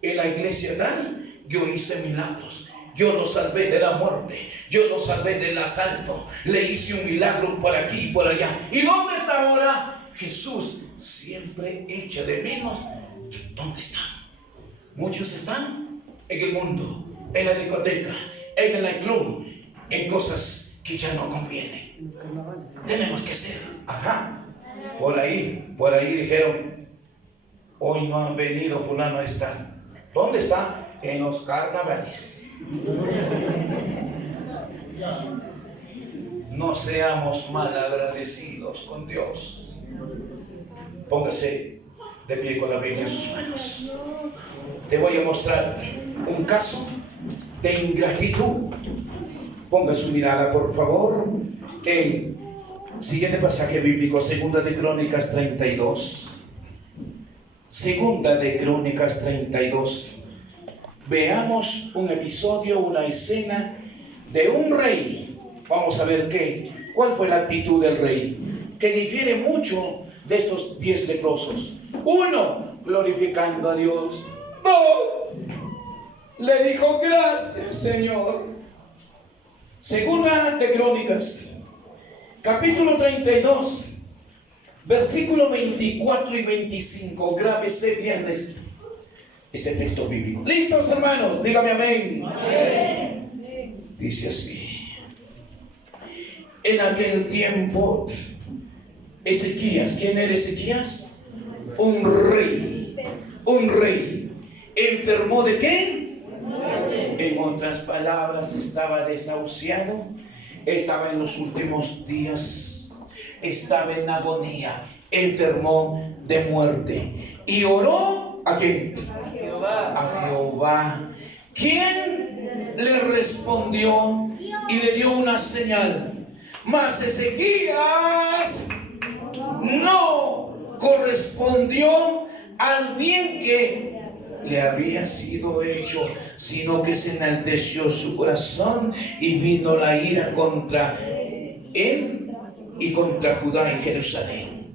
en la iglesia tal, yo hice milagros. Yo lo salvé de la muerte. Yo lo salvé del asalto. Le hice un milagro por aquí y por allá. ¿Y dónde está ahora? Jesús siempre echa de menos que ¿dónde están? Muchos están en el mundo, en la discoteca, en el club, en cosas que ya no convienen. Tenemos que ser, por ahí dijeron, hoy no han venido, fulano está. ¿Dónde está? En los carnavales. No seamos mal agradecidos con Dios. Póngase de pie con la Biblia en sus manos. Te voy a mostrar un caso de ingratitud. Ponga su mirada, por favor, en siguiente pasaje bíblico, Segunda de Crónicas 32. Segunda de Crónicas 32. Veamos un episodio, una escena de un rey. Vamos a ver cuál fue la actitud del rey, que difiere mucho de estos 10 leprosos. 1, glorificando a Dios. 2, le dijo, gracias, Señor. Segunda de Crónicas, capítulo 32, versículo 24 y 25. Grábese bien este texto bíblico. ¿Listos, hermanos? Dígame amén. Amén. Dice así. En aquel tiempo, Ezequías, ¿quién era Ezequías? Un rey. ¿Enfermó de qué? En otras palabras, estaba desahuciado, estaba en los últimos días, estaba en agonía, enfermó de muerte. Y oró, ¿a quién? A Jehová. ¿Quién le respondió y le dio una señal? Mas Ezequías no correspondió al bien que le había sido hecho, sino que se enalteció su corazón y vino la ira contra él y contra Judá y Jerusalén.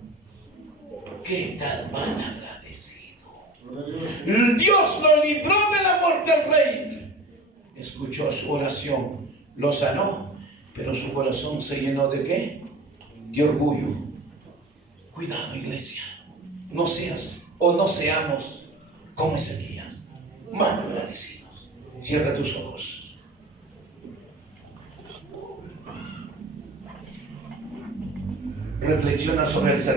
¿Qué tal mal agradecido? Dios lo libró de la muerte del rey. Escuchó su oración, lo sanó, pero su corazón se llenó ¿de qué? De orgullo. Cuidado, iglesia. No seamos como Ezequías, mal agradecidos. Cierra tus ojos. Reflexiona sobre el sermón.